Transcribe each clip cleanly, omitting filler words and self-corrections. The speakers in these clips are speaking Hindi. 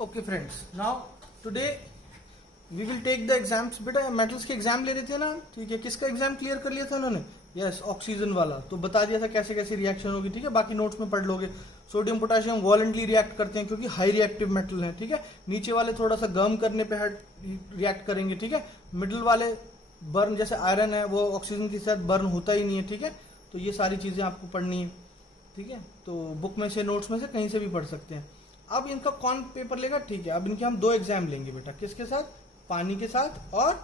Okay friends, now today we will take the exams. बेटा मेटल्स के एग्जाम ले रहे थे ना, ठीक है। किसका एग्जाम क्लियर कर लिया था उन्होंने? यस, ऑक्सीजन वाला। तो बता दिया था कैसे कैसे रिएक्शन होगी, ठीक है। बाकी नोट्स में पढ़ लोगे। सोडियम पोटेशियम वॉलेंटली रिएक्ट करते हैं क्योंकि हाई रिएक्टिव मेटल है, ठीक है। नीचे वाले थोड़ा सा गर्म करने पे रिएक्ट करेंगे, ठीक है। मिडिल वाले बर्न, जैसे आयरन है वो ऑक्सीजन के साथ बर्न होता ही नहीं है, ठीक है। तो ये सारी चीजें आपको पढ़नी है, ठीक है। तो बुक में से, नोट्स में से, कहीं से भी पढ़ सकते हैं। अब इनका कौन पेपर लेगा, ठीक है। अब इनके हम दो एग्जाम लेंगे बेटा, किसके साथ? पानी के साथ। और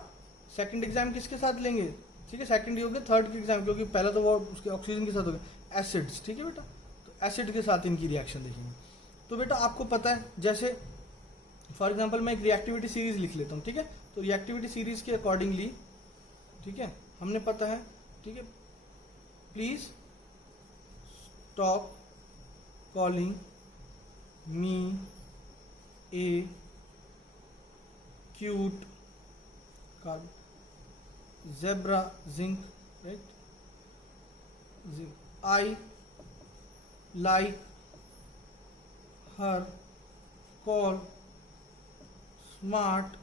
सेकंड एग्जाम किसके साथ लेंगे, ठीक है। सेकंड हो गया, थर्ड के एग्जाम, क्योंकि पहला तो वो उसके ऑक्सीजन के साथ हो गया, एसिड्स, ठीक है बेटा। तो एसिड के साथ इनकी रिएक्शन देखेंगे। तो बेटा आपको पता है, जैसे फॉर एग्जाम्पल मैं एक रिएक्टिविटी सीरीज लिख लेता हूँ, ठीक है। तो रिएक्टिविटी सीरीज के अकॉर्डिंगली, ठीक है, हमने पता है, ठीक है, please stop calling me A cute carbon zebra zinc, right? I like her, call smart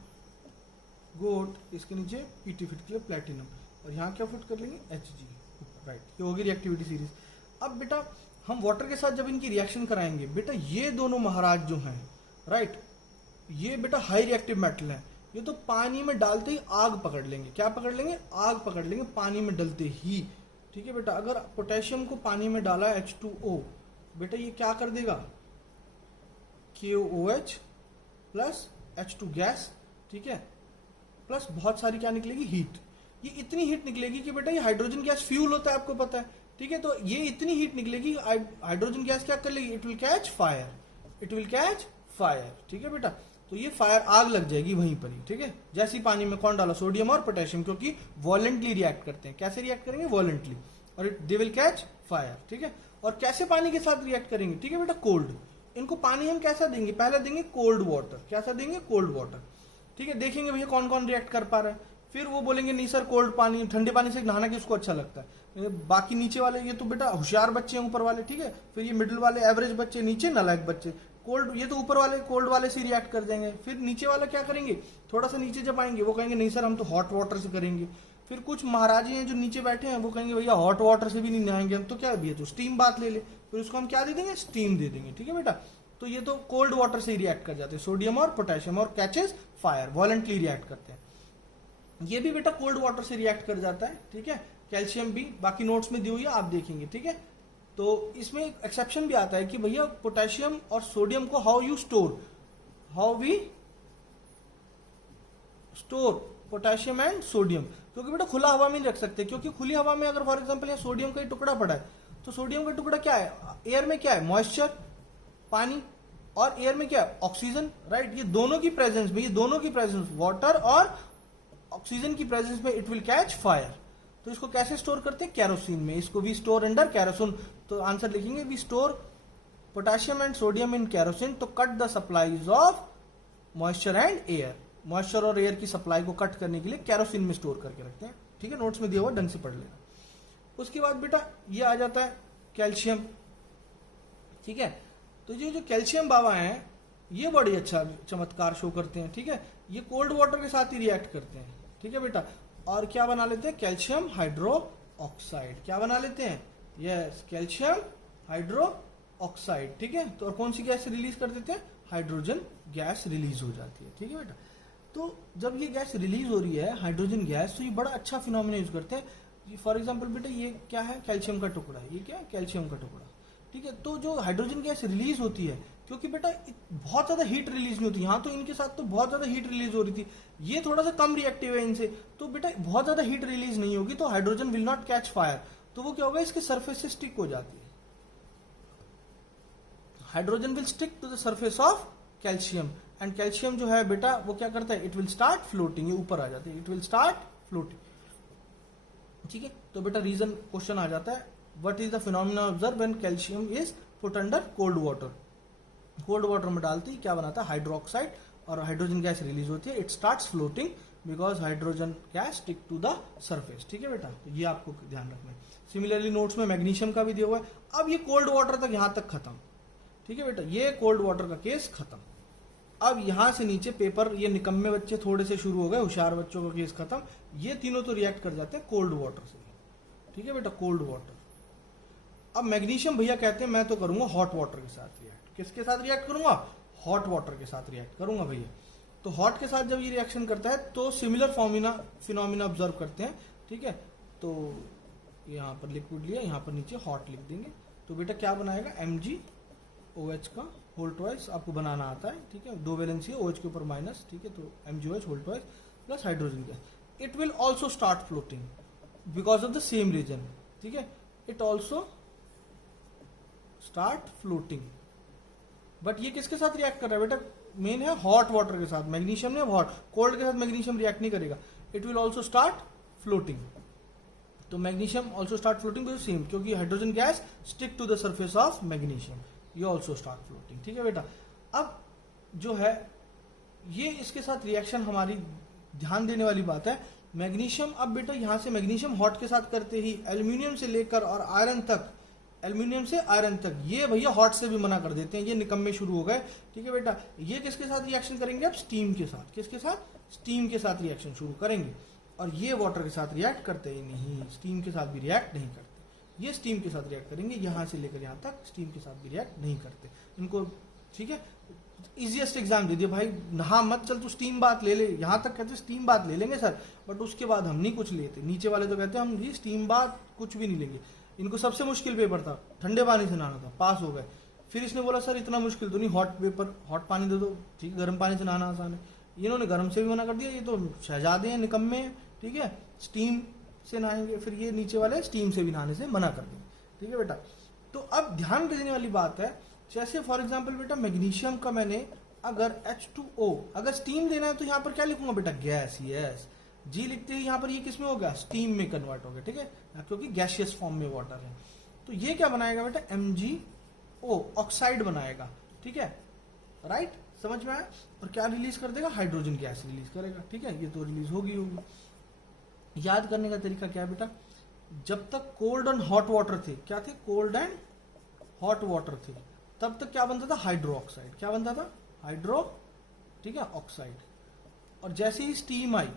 goat, इसके नीचे पीटी फिट के लिए प्लेटिनम, और यहाँ क्या फिट कर लेंगे? Hg, right. ये होगी रिएक्टिविटी सीरीज। अब बेटा हम वाटर के साथ जब इनकी रिएक्शन कराएंगे, बेटा ये दोनों महाराज जो हैं, राइट, ये बेटा हाई रिएक्टिव मेटल है। ये तो पानी में डालते ही आग पकड़ लेंगे। क्या पकड़ लेंगे? आग पकड़ लेंगे पानी में डलते ही, ठीक है बेटा। अगर पोटेशियम को पानी में डाला H2O, बेटा ये क्या कर देगा? KOH प्लस H2 गैस, ठीक है, प्लस बहुत सारी क्या निकलेगी? हीट। ये इतनी हीट निकलेगी कि बेटा ये हाइड्रोजन गैस फ्यूल होता है, आपको पता है, ठीक है। तो ये इतनी हीट निकलेगी, हाइड्रोजन गैस क्या कर लेगी? It will catch fire, it will catch fire, ठीक है बेटा। तो ये फायर, आग लग जाएगी वहीं पर ही, ठीक है। जैसे ही पानी में कौन डाला? सोडियम और पोटेशियम, क्योंकि वॉलेंटली रिएक्ट करते हैं। कैसे रिएक्ट करेंगे? वॉलेंटली, और दे विल कैच फायर, ठीक है। और कैसे पानी के साथ रिएक्ट करेंगे, ठीक है बेटा? कोल्ड। इनको पानी हम कैसा देंगे? पहले देंगे कोल्ड वाटर। कैसा देंगे? कोल्ड वाटर, ठीक है। देखेंगे भैया कौन कौन रिएक्ट कर पा रहा है। फिर वो बोलेंगे नहीं सर, कोल्ड पानी, ठंडे पानी से नहाना किसको अच्छा लगता है? बाकी नीचे वाले ये तो बेटा होशियार बच्चे हैं, ऊपर वाले, ठीक है। फिर ये मिडिल वाले एवरेज बच्चे, नीचे नालायक बच्चे। कोल्ड, ये तो ऊपर वाले कोल्ड वाले से रिएक्ट कर देंगे। फिर नीचे वाला क्या करेंगे? थोड़ा सा नीचे जब आएंगे वो कहेंगे नहीं सर हम तो हॉट वाटर से करेंगे। फिर कुछ महाराजे हैं जो नीचे बैठे हैं, वो कहेंगे भैया हॉट वाटर से भी नहीं नहाएंगे हम, तो क्या भैया तो स्टीम बात ले ले। फिर उसको हम क्या दे देंगे? स्टीम दे देंगे, ठीक है बेटा। तो ये तो कोल्ड वाटर से ही रिएक्ट कर जाते हैं, सोडियम और पोटेशियम, और कैचेस फायर, वॉलेंटली रिएक्ट करते हैं। ये भी बेटा कोल्ड वाटर से रिएक्ट कर जाता है, ठीक है। कैल्शियम भी बाकी नोट्स में दी हुई है, आप देखेंगे, ठीक है। तो इसमें एक एक्सेप्शन भी आता है कि भैया पोटेशियम और सोडियम को how you store, how we store potassium and sodium, क्योंकि बेटा खुला हवा में नहीं रख सकते। क्योंकि खुली हवा में अगर फॉर एग्जांपल यहाँ सोडियम का टुकड़ा पड़ा है, तो सोडियम का टुकड़ा क्या है? एयर में क्या है? मॉइस्चर, पानी, और एयर में क्या है? Oxygen, right. ये दोनों की प्रेजेंस में, ये दोनों की प्रेजेंस, वाटर और ऑक्सीजन की प्रेजेंस में इट विल कैच फायर। तो इसको कैसे स्टोर करते हैं? कैरोसिन में। इसको वी स्टोर अंडर कैरोसिन। तो आंसर लिखेंगे we store potassium and sodium in kerosene to cut the supplies of moisture and air. Moisture और एयर की सप्लाई को कट करने के लिए कैरोसिन में स्टोर करके रखते हैं, ठीक है। नोट्स में दिया हुआ, ढंग से पढ़ लेना। उसके बाद बेटा ये आ जाता है कैल्शियम, ठीक है। तो ये जो कैल्शियम बाबा है, ये बड़ी अच्छा चमत्कार शो करते हैं, ठीक है। ये कोल्ड वाटर के साथ ही रिएक्ट करते हैं, ठीक है बेटा। और क्या बना लेते हैं? Calcium hydro oxide. क्या बना लेते हैं? यस, कैल्शियम हाइड्रो ऑक्साइड, ठीक है। तो और कौन सी गैस रिलीज कर देते हैं? हाइड्रोजन गैस रिलीज हो जाती है, ठीक है बेटा। तो जब ये गैस रिलीज हो रही है, हाइड्रोजन गैस, तो ये बड़ा अच्छा फिनोमिना यूज करते हैं। फॉर एग्जाम्पल बेटा ये क्या है? कैल्शियम का टुकड़ा है। ये क्या है? कैल्शियम का टुकड़ा, ठीक है। तो जो हाइड्रोजन गैस रिलीज होती है, क्योंकि बेटा बहुत ज्यादा हीट रिलीज नहीं होती, यहाँ तो इनके साथ तो बहुत ज्यादा हीट रिलीज हो रही थी, ये थोड़ा सा कम रिएक्टिव है इनसे, तो बेटा बहुत ज्यादा हीट रिलीज नहीं होगी, तो hydrogen will not catch fire. तो वो क्या होगा? इसके सरफेस से स्टिक हो जाती है। Hydrogen will stick to the surface of calcium, and calcium जो है बेटा वो क्या करता है? It will start floating. ये ऊपर आ जाती है, इट विल स्टार्ट फ्लोटिंग, ठीक है। तो बेटा रीजन क्वेश्चन आ जाता है, what is the phenomena observe when calcium is put under cold water. Cold water में डालते ही क्या बनाता है? हाइड्रोक्साइड, और हाइड्रोजन गैस रिलीज होती है, it starts floating because hydrogen gas stick to the surface, ठीक है बेटा। तो ये आपको ध्यान रखना है। सिमिलरली नोट्स में मैग्नीशियम का भी दिया हुआ है। अब ये कोल्ड वाटर तक यहां तक खत्म, ठीक है बेटा। ये कोल्ड वाटर का केस खत्म। अब यहां से नीचे पेपर, ये निकम्मे बच्चे थोड़े से शुरू हो गए, होशियार बच्चों का केस खत्म। ये तीनों तो रिएक्ट कर जाते हैं कोल्ड वाटर से, ठीक है बेटा, कोल्ड वाटर। अब मैग्नीशियम भैया कहते हैं मैं तो करूंगा हॉट वाटर के साथ रिएक्ट। किसके साथ रिएक्ट करूंगा? हॉट वाटर के साथ रिएक्ट करूंगा भैया। तो हॉट के साथ जब ये रिएक्शन करता है तो सिमिलर फिनोमिना ऑब्जर्व करते हैं, ठीक है। तो यहाँ पर लिक्विड लिया, यहाँ पर नीचे हॉट लिख देंगे। तो बेटा क्या बनाएगा? MgOH का होल ट्वाइस, आपको बनाना आता है, ठीक है। 2 वैलेंसी है, OH के ऊपर माइनस, ठीक है। तो MgOH whole twice plus hydrogen gas. It will also start floating because of the same reason, ठीक है। It also start floating, but ये किसके साथ रिएक्ट कर रहा है बेटा? मेन है हॉट वाटर के साथ, मैग्नीशियम ने हॉट, कोल्ड के साथ मैग्नीशियम रिएक्ट नहीं करेगा। It will also start floating. तो magnesium also start floating with same, क्योंकि hydrogen gas stick to the surface of magnesium, ये ऑल्सो स्टार्ट फ्लोटिंग, ठीक है बेटा। अब जो है ये इसके साथ रिएक्शन हमारी ध्यान देने वाली बात है। मैग्नीशियम, अब बेटा यहां से मैग्नीशियम हॉट के साथ करते ही एल्यूमिनियम से लेकर और आयरन तक, एल्यूमिनियम से आयरन तक ये भैया हॉट से भी मना कर देते हैं, ये निकम्मे शुरू हो गए, ठीक है बेटा। ये किसके साथ रिएक्शन करेंगे? अब स्टीम के साथ। किसके साथ? स्टीम के साथ रिएक्शन शुरू करेंगे। और ये वाटर के साथ रिएक्ट करते ही नहीं, स्टीम के साथ भी रिएक्ट नहीं करते। ये स्टीम के साथ रिएक्ट करेंगे, यहां से लेकर यहां तक स्टीम के साथ भी रिएक्ट नहीं करते इनको, ठीक है। इजिएस्ट एग्जाम दे दिए भाई, नहा मत, चल तू स्टीम बात ले ले, यहां तक कहते स्टीम बात ले लेंगे सर, बट उसके बाद हम नहीं कुछ लेते। नीचे वाले तो कहते हम जी स्टीम बात कुछ भी नहीं लेंगे। इनको सबसे मुश्किल पेपर था, ठंडे पानी से नहाना था, पास हो गए। फिर इसने बोला सर इतना मुश्किल तो नहीं, हॉट पेपर, हॉट पानी दे दो, ठीक है, गर्म पानी से नहाना आसान है। इन्होंने गर्म से भी मना कर दिया, ये तो शहजादे हैं, निकम्मे हैं, ठीक है, स्टीम से नहाएंगे। फिर ये नीचे वाले स्टीम से भी नहाने से मना कर देंगे, ठीक है बेटा। तो अब ध्यान देने वाली बात है, जैसे फॉर एग्जाम्पल बेटा मैग्नीशियम का मैंने अगर H2O अगर स्टीम देना है तो यहाँ पर क्या लिखूंगा बेटा? Gas, yes. जी लिखते ही यहाँ पर ये किसमें हो गया? स्टीम में कन्वर्ट हो गया, ठीक है, क्योंकि गैसियस फॉर्म में वाटर है। तो ये क्या बनाएगा बेटा? MgO ऑक्साइड बनाएगा, ठीक है, राइट, समझ में आया। और क्या रिलीज कर देगा? हाइड्रोजन गैस रिलीज करेगा, ठीक है। ये तो रिलीज होगी। याद करने का तरीका क्या है बेटा? जब तक कोल्ड एंड हॉट वाटर थे, क्या थे? कोल्ड एंड हॉट वाटर थे, तब तक क्या बनता था? Hydro oxide. क्या बनता था? हाइड्रो, ठीक है, ऑक्साइड। और जैसे ही स्टीम आई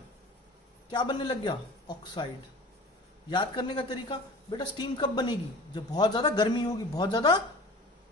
क्या बनने लग गया? ऑक्साइड। याद करने का तरीका बेटा, स्टीम कब बनेगी? जब बहुत ज्यादा गर्मी होगी, बहुत ज्यादा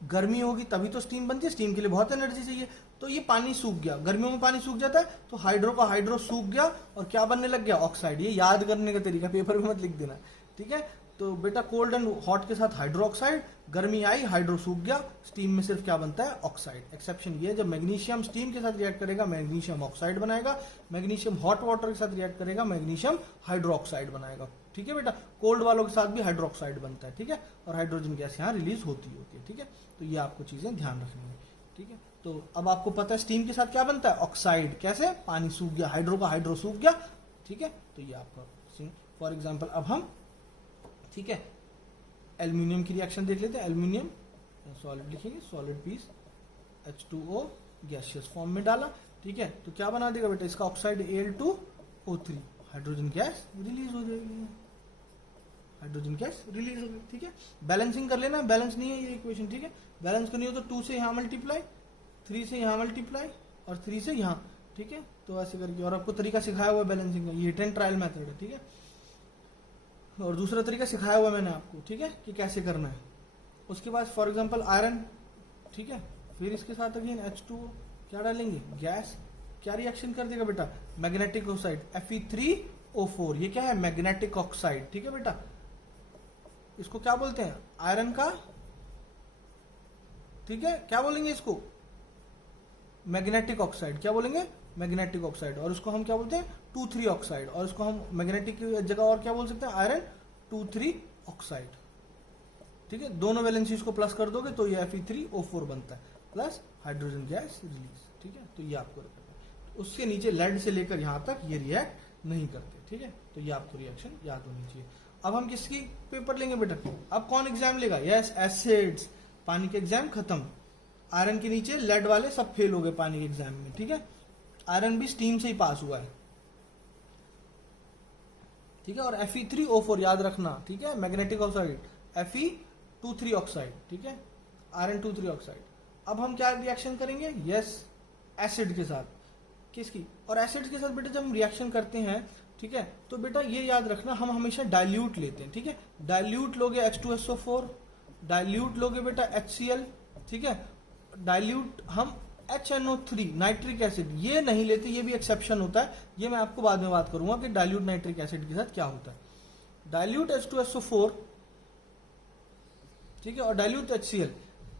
गर्मी होगी तभी तो स्टीम बनती है। स्टीम के लिए बहुत एनर्जी चाहिए। तो ये पानी सूख गया, गर्मियों में पानी सूख जाता है, तो हाइड्रो का हाइड्रो सूख गया और क्या बनने लग गया? ऑक्साइड। ये याद करने का तरीका, पेपर में मत लिख देना, ठीक है। तो बेटा कोल्ड एंड हॉट के साथ हाइड्रो ऑक्साइड, गर्मी आई, हाइड्रो सूख गया, स्टीम में सिर्फ क्या बनता है? ऑक्साइड। एक्सेप्शन ये है, जब मैग्नीशियम स्टीम के साथ रिएक्ट करेगा मैग्नीशियम ऑक्साइड बनाएगा, मैग्नीशियम हॉट वाटर के साथ रिएक्ट करेगा मैग्नीशियम हाइड्रो ऑक्साइड बनाएगा, ठीक है बेटा। कोल्ड वालों के साथ भी हाइड्रो ऑक्साइड बनता है, ठीक है, और हाइड्रोजन गैस यहाँ रिलीज होती है, ठीक है। तो ये आपको चीजें ध्यान रखनी है, ठीक है। तो अब आपको पता है स्टीम के साथ क्या बनता है? ऑक्साइड। कैसे? पानी सूख गया, हाइड्रो का हाइड्रो सूख गया, ठीक है। तो ये आपका फॉर एग्जाम्पल अब हम, ठीक है, एल्यूमिनियम की रिएक्शन देख लेते हैं। एल्यूमिनियम सॉलिड लिखेंगे, solid piece, H2O gaseous form में डाला, ठीक है। तो क्या बना देगा बेटा? इसका oxide Al2O3, hydrogen gas release हो जाएगी, हाइड्रोजन गैस रिलीज हो गई, ठीक है। बैलेंसिंग कर लेना, बैलेंस नहीं है ये इक्वेशन, ठीक है। बैलेंस करनी हो तो 2 से यहाँ मल्टीप्लाई, 3 से यहाँ मल्टीप्लाई और 3 से यहाँ, ठीक है। तो ऐसे करके, और आपको तरीका सिखाया हुआ है बैलेंसिंग का, ये 10 ट्रायल मेथड है, ठीक है। और दूसरा तरीका सिखाया हुआ मैंने आपको, ठीक है, कि कैसे करना है। उसके बाद फॉर एग्जांपल आयरन, ठीक है, फिर इसके साथ अगेन H2O क्या डालेंगे? गैस। क्या रिएक्शन कर देगा बेटा? मैग्नेटिक ऑक्साइड Fe3O4, ये क्या है? मैग्नेटिक ऑक्साइड, ठीक है बेटा। इसको क्या बोलते हैं? आयरन का, ठीक है, क्या बोलेंगे इसको? Magnetic oxide. क्या बोलेंगे? Magnetic oxide. और उसको हम क्या बोलते हैं? 2,3 ऑक्साइड। और इसको हम मैग्नेटिक की जगह और क्या बोल सकते हैं? आयरन 2,3 ऑक्साइड, ठीक है। दोनों वैलेंसीज को प्लस कर दोगे तो ये Fe3O4 बनता है, प्लस हाइड्रोजन गैस रिलीज, ठीक है। तो ये आपको रखना है। उसके नीचे लेड से लेकर यहां तक ये रिएक्ट नहीं करते, ठीक है। तो ये आपको रिएक्शन याद होनी चाहिए। अब हम किसकी पेपर लेंगे बेटा? अब कौन एग्जाम लेगा? Yes, acids. पानी के एग्जाम खत्म। आयरन के नीचे लेड वाले सब फेल हो गए पानी के एग्जाम में, ठीक है। आयरन भी स्टीम से ही पास हुआ है, ठीक है। और Fe3O4 याद रखना, ठीक है, मैग्नेटिक ऑक्साइड Fe2,3 ऑक्साइड, ठीक है, आयरन 2,3 ऑक्साइड। अब हम क्या रिएक्शन करेंगे? यस, एसिड के साथ, किसकी, और एसिड के साथ बेटा जब हम रिएक्शन करते हैं, ठीक है, तो बेटा ये याद रखना हम हमेशा डाइल्यूट लेते हैं, ठीक है, डाइल्यूट लोगे H2SO4, डाइल्यूट लोगे बेटा HCl, ठीक है, डाइल्यूट हम HNO3 नाइट्रिक एसिड ये नहीं लेते, ये भी एक्सेप्शन होता है, ये मैं आपको बाद में बात करूंगा कि डाइल्यूट नाइट्रिक एसिड के साथ क्या होता है। डाइल्यूट H2SO4, ठीक है, और डाइल्यूट HCl,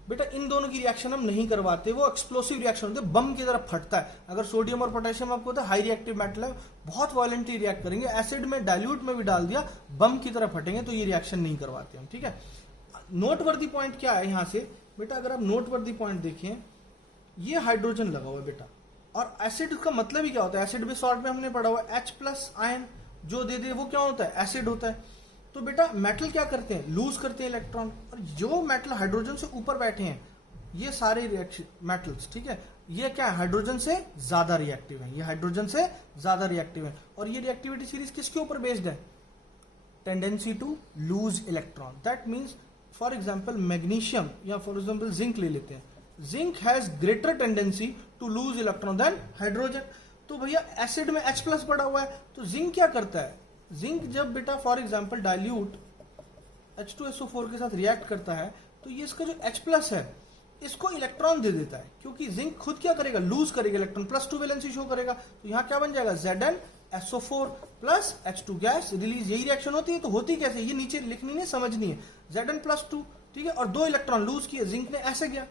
बेटा इन दोनों की रिएक्शन हम नहीं करवाते, वो एक्सप्लोसिव रिएक्शन होते हैं, बम की तरह फटता है। अगर सोडियम और पोटेशियम आपको होता है हाई रिएक्टिव मेटल है, बहुत वायलेंटली रिएक्ट करेंगे, एसिड में डाइल्यूट में भी डाल दिया बम की तरह फटेंगे, तो ये रिएक्शन नहीं करवाते हम, ठीक है। नोटवर्दी पॉइंट क्या है यहां से बेटा, अगर आप नोटवर्दी पॉइंट देखिए, ये हाइड्रोजन लगा हुआ है बेटा, और एसिड का मतलब ही क्या होता है, एसिड भी शॉर्ट में हमने पढ़ा हुआ है, H+ आयन जो दे दे वो क्या होता है, एसिड होता है। तो बेटा मेटल क्या करते हैं, लूज करते हैं इलेक्ट्रॉन, और जो मेटल हाइड्रोजन से ऊपर बैठे हैं ये सारे रिएक्शन मेटल्स, ठीक है, ये क्या है, हाइड्रोजन से ज्यादा रिएक्टिव है, ये हाइड्रोजन से ज्यादा रिएक्टिव है, और ये रिएक्टिविटी सीरीज किसके ऊपर बेस्ड है, tendency to lose electron. That means for example magnesium या फॉर एग्जाम्पल जिंक ले लेते हैं, zinc has greater tendency to lose electron than hydrogen. तो भैया एसिड में H+ पड़ा हुआ है, तो जिंक क्या करता है, जिंक जब बेटा फॉर एग्जाम्पल डाइल्यूट H2SO4 के साथ रिएक्ट करता है, तो ये इसका जो H+ है इसको इलेक्ट्रॉन दे देता है, क्योंकि जिंक खुद क्या करेगा, लूज करेगा इलेक्ट्रॉन, +2 वैलेंसी शो करेगा, तो यहाँ क्या बन जाएगा, ZnSO4 plus H2 gas release. यही रिएक्शन होती है, तो होती कैसे, ये नीचे लिखनी नहीं समझनी है, Zn+2, ठीक है, और 2 इलेक्ट्रॉन लूज किए, जिंक ने ऐसे गया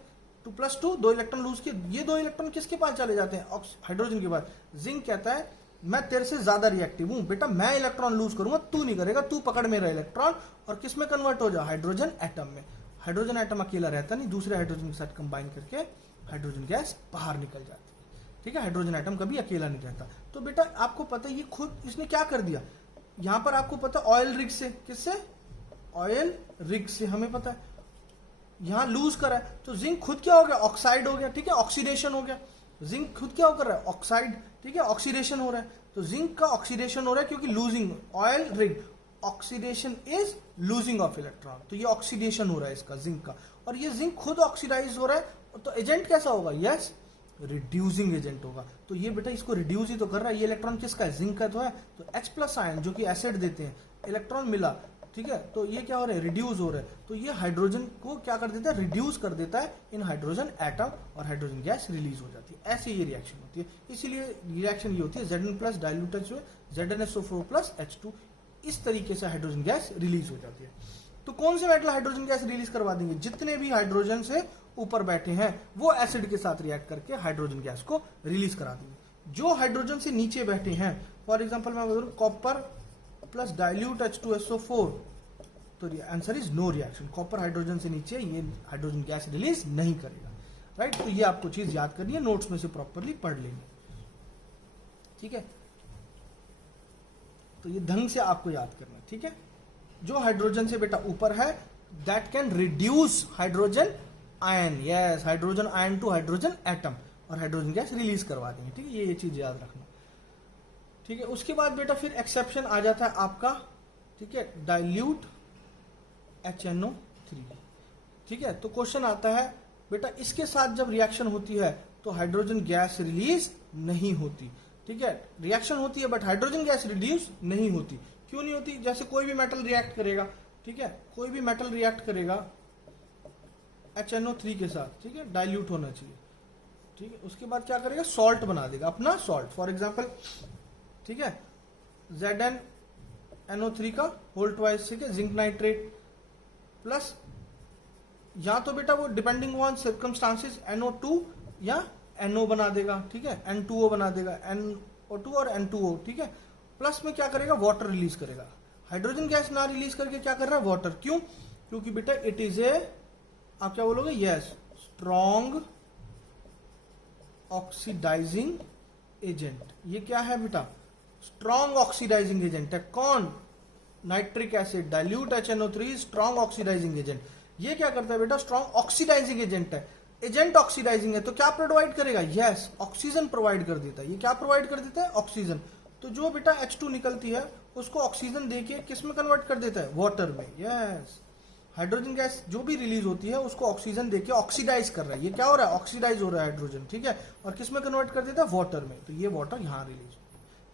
2+2, 2 इलेक्ट्रॉन लूज किए, ये 2 इलेक्ट्रॉन किसके पास चले जाते हैं, हाइड्रोजन के पास। जिंक कहता है मैं तेरे से ज्यादा रिएक्टिव हूं बेटा, मैं इलेक्ट्रॉन लूज करूंगा, तू नहीं करेगा, तू पकड़ मेरा इलेक्ट्रॉन और किस में कन्वर्ट हो जा, हाइड्रोजन एटम में। हाइड्रोजन एटम अकेला रहता नहीं, दूसरे हाइड्रोजन के साथ कंबाइन करके हाइड्रोजन गैस बाहर निकल जाती है, ठीक है, हाइड्रोजन एटम कभी अकेला नहीं रहता। तो बेटा आपको पता है ये खुद इसने क्या कर दिया, यहां पर आपको पता ऑयल रिग से, किससे, ऑयल रिग से हमें पता है, यहां लूज करा है, तो जिंक खुद क्या हो गया, ऑक्साइड हो गया, ठीक है, ऑक्सीडेशन हो गया, जिंक खुद क्या कर रहा है, ऑक्साइड, ठीक है, ऑक्सीडेशन हो रहा है, तो जिंक का ऑक्सीडेशन हो रहा है क्योंकि losing, oil rig, oxidation is losing of electron, तो ये ऑक्सीडेशन हो रहा है इसका जिंक का, और ये जिंक खुद ऑक्सीडाइज हो रहा है, तो एजेंट कैसा होगा, यस रिड्यूसिंग एजेंट होगा। तो ये बेटा इसको रिड्यूस ही तो कर रहा है, ये इलेक्ट्रॉन किसका है, जिंक का तो है, तो H+ आयन जो कि एसिड देते हैं, इलेक्ट्रॉन मिला, ठीक है, तो ये क्या हो रहा है, रिड्यूस हो रहा है, तो ये हाइड्रोजन को क्या कर देता है, रिड्यूस कर देता है इन हाइड्रोजन एटम, और हाइड्रोजन गैस रिलीज हो जाती है। ऐसे ये रिएक्शन होती है, इसीलिए रिएक्शन ये होती है Zn+ dilute ZnSO4 plus H2, इस तरीके से हाइड्रोजन गैस रिलीज हो जाती है। तो कौन से मेटल हाइड्रोजन गैस रिलीज करवा देंगे, जितने भी हाइड्रोजन से ऊपर बैठे हैं वो एसिड के साथ रिएक्ट करके हाइड्रोजन गैस को रिलीज करा देंगे। जो हाइड्रोजन से नीचे बैठे हैं, फॉर एग्जाम्पल मैं बोलूं कॉपर प्लस डाइल्यूट H2SO4, तो answer is no reaction, copper hydrogen से नीचे ये हाइड्रोजन गैस रिलीज नहीं करेगा, राइट। तो ये आपको चीज याद करनी है, नोट्स में से प्रॉपरली पढ़ लेंगे, ठीक है, तो ये ढंग से आपको याद करना है, ठीक है। जो हाइड्रोजन से बेटा ऊपर है that can reduce hydrogen ion, yes, hydrogen ion to hydrogen atom, और हाइड्रोजन गैस रिलीज करवा देंगे, ठीक है, ये चीज याद रखना, ठीक है। उसके बाद बेटा फिर एक्सेप्शन आ जाता है आपका, ठीक है, डाइल्यूट HNO3, ठीक है। तो क्वेश्चन आता है बेटा इसके साथ जब रिएक्शन होती है तो हाइड्रोजन गैस रिलीज नहीं होती, ठीक है, रिएक्शन होती है बट हाइड्रोजन गैस रिड्यूस नहीं होती। क्यों नहीं होती, जैसे कोई भी मेटल रिएक्ट करेगा, ठीक है, कोई भी मेटल रिएक्ट करेगा HNO3 के साथ, ठीक है, डाइल्यूट होना चाहिए, ठीक है, उसके बाद क्या करेगा, सॉल्ट बना देगा अपना सॉल्ट, फॉर एग्जाम्पल, ठीक है, ZnNO3 का होल ट्वाइस, ठीक है, जिंक नाइट्रेट प्लस, या तो बेटा वो डिपेंडिंग ऑन सर्कमस्टांसेस NO2 या NO बना देगा, ठीक है, N2O बना देगा, NO2 और N2O, ठीक है, प्लस में क्या करेगा, वाटर रिलीज करेगा। हाइड्रोजन गैस ना रिलीज करके क्या कर रहा है, वाटर, क्यों, क्योंकि बेटा इट इज ए, आप क्या बोलोगे, यस, स्ट्रॉन्ग ऑक्सीडाइजिंग एजेंट। ये क्या है बेटा, स्ट्रॉन्ग ऑक्सीडाइजिंग एजेंट है, कौन, nitric acid, dilute HNO3 strong oxidising agent. ये क्या करता है बेटा, स्ट्रॉन्ग ऑक्सीडाइजिंग एजेंट है, एजेंट ऑक्सीडाइजिंग है, तो क्या प्रोवाइड करेगा, यस, ऑक्सीजन प्रोवाइड कर देता है। ये क्या प्रोवाइड कर देता है, ऑक्सीजन। तो जो बेटा H2 निकलती है उसको ऑक्सीजन देके किस में कन्वर्ट कर देता है, वाटर में, यस। हाइड्रोजन गैस जो भी रिलीज होती है उसको ऑक्सीजन देके ऑक्सीडाइज कर रहा है। ये क्या हो रहा है, ऑक्सीडाइज हो रहा है हाइड्रोजन, ठीक है। और किस में कन्वर्ट कर देता है, वाटर में। तो ये वाटर यहाँ रिलीज,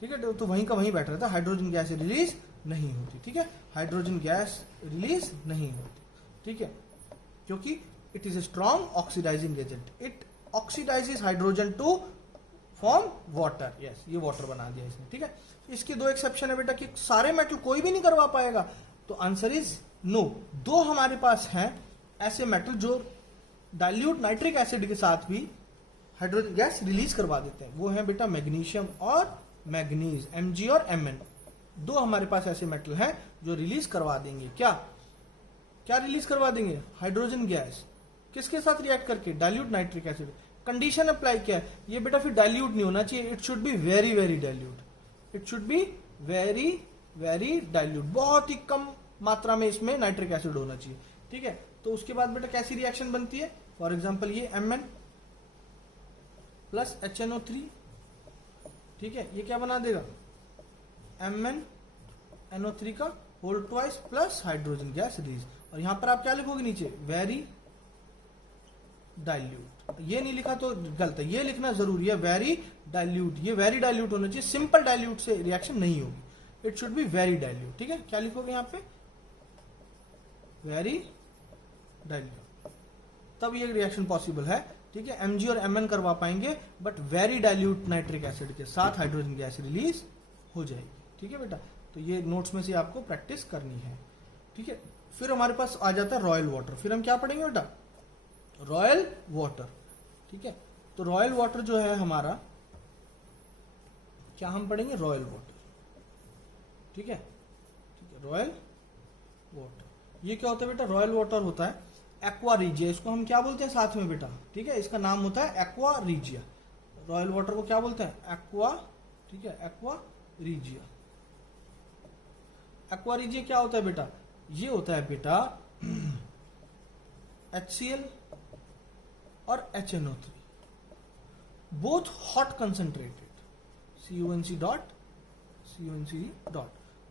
ठीक है, तो वहीं का वहीं बैठ रहता है, हाइड्रोजन गैस रिलीज नहीं होती, ठीक है। हाइड्रोजन गैस रिलीज नहीं होती, ठीक है, क्योंकि it is a strong oxidising agent, it oxidises hydrogen to form water. Yes, ये वाटर बना दिया इसने, ठीक है। इसके दो एक्सेप्शन है बेटा कि सारे मेटल कोई भी नहीं करवा पाएगा, तो आंसर इज नो। दो हमारे पास हैं ऐसे मेटल जो डाइल्यूट नाइट्रिक एसिड के साथ भी हाइड्रोजन गैस रिलीज करवा देते हैं, वो है बेटा मैग्नीशियम और मैग्नीज, Mg और Mn। दो हमारे पास ऐसे मेटल हैं जो रिलीज करवा देंगे, क्या क्या रिलीज करवा देंगे, हाइड्रोजन गैस। किसके साथ रिएक्ट करके, dilute nitric acid. Condition apply क्या है, ये बेटा फिर डाइल्यूट नहीं होना चाहिए, it should be very very dilute, it should be very very dilute, बहुत ही कम मात्रा में इसमें नाइट्रिक एसिड होना चाहिए, ठीक है। तो उसके बाद बेटा कैसी रिएक्शन बनती है, फॉर एग्जांपल ये Mn प्लस HNO3, ठीक है, ये क्या बना देगा, MnNO3 का whole twice plus hydrogen gas release. और यहां पर आप क्या लिखोगे नीचे, वेरी डाइल्यूट। ये नहीं लिखा तो गलत है, ये लिखना जरूरी है, वेरी डाइल्यूट। ये वेरी डाइल्यूट होना चाहिए, सिंपल डाइल्यूट से रिएक्शन नहीं होगी, it should be very dilute, ठीक है। क्या लिखोगे यहां पे, वेरी डाइल्यूट, तब ये रिएक्शन पॉसिबल है, ठीक है। Mg और Mn करवा पाएंगे, but very dilute nitric acid के साथ हाइड्रोजन गैस रिलीज हो जाएगी, ठीक है बेटा। तो ये नोट्स में से आपको प्रैक्टिस करनी है, ठीक है। फिर हमारे पास आ जाता है रॉयल वाटर। फिर हम क्या पढ़ेंगे बेटा, रॉयल वाटर, ठीक है। तो रॉयल वाटर जो है हमारा, क्या हम पढ़ेंगे, रॉयल वाटर, ठीक है, ठीक है, रॉयल वाटर। ये क्या होता है बेटा, रॉयल वाटर होता है एक्वा रीजिया, इसको हम क्या बोलते हैं साथ में बेटा, ठीक है, इसका नाम होता है एक्वा रीजिया। रॉयल वाटर को क्या बोलते हैं, एक्वा, ठीक है, एक्वा रीजिया। एक्वा रीजिया क्या होता है बेटा, ये होता है बेटा HCl और HNO3 both hot concentrated, CuNC dot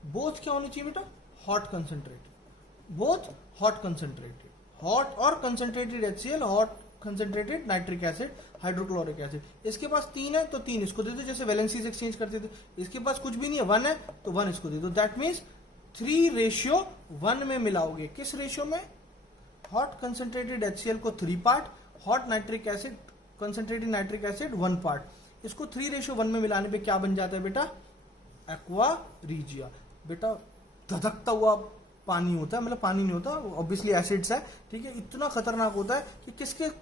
both क्या होनी चाहिए बेटा, hot concentrated, both hot concentrated, hot और concentrated HCl, hot concentrated nitric acid, hydrochloric acid. इसके पास 3 है तो 3 इसको दे दो, जैसे वैलेंसीज एक्सचेंज करते थे। इसके पास कुछ भी नहीं है, 1 है तो 1 इसको दे दो। दैट मीन्स 3:1 में मिलाओगे, किस रेशियो में, हॉट कंसंट्रेटेड HCl को 3 part, hot nitric acid concentrated nitric acid 1 part. इसको 3:1 में मिलाने पे क्या बन जाता है बेटा, एक्वा रीजिया। बेटा धधकता हुआ पानी होता है, मतलब पानी नहीं होता, ऑब्वियसली एसिड्स है, ठीक है। इतना खतरनाक होता है कि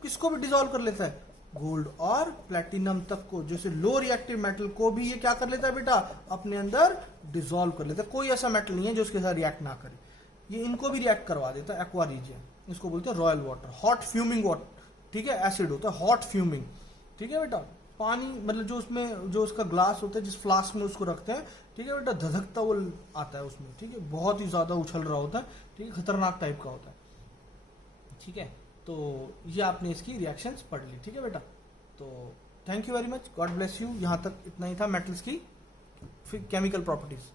किसको भी डिसॉल्व कर लेता है, गोल्ड और प्लेटिनम तक को, जैसे लो रिएक्टिव मेटल को भी ये क्या कर लेता है बेटा, अपने अंदर डिसॉल्व कर लेता है। कोई ऐसा मेटल नहीं है जो उसके साथ रिएक्ट ना करे, ये इनको भी रिएक्ट करवा देता है, एक्वा रीजियन। इसको बोलते हैं royal water, hot fuming water, ठीक है, एसिड होता है हॉट फ्यूमिंग, ठीक है बेटा। पानी मतलब जो उसमें जो उसका ग्लास होता है, जिस फ्लास्क में उसको रखते हैं, ठीक है बेटा, धधकता वो आता है उसमें, ठीक है, बहुत ही ज्यादा उछल रहा होता है, ठीक है, खतरनाक टाइप का होता है, ठीक है। तो ये आपने इसकी रिएक्शंस पढ़ ली, ठीक है बेटा। तो thank you very much, God bless you. यहाँ तक इतना ही था मेटल्स की केमिकल प्रॉपर्टीज।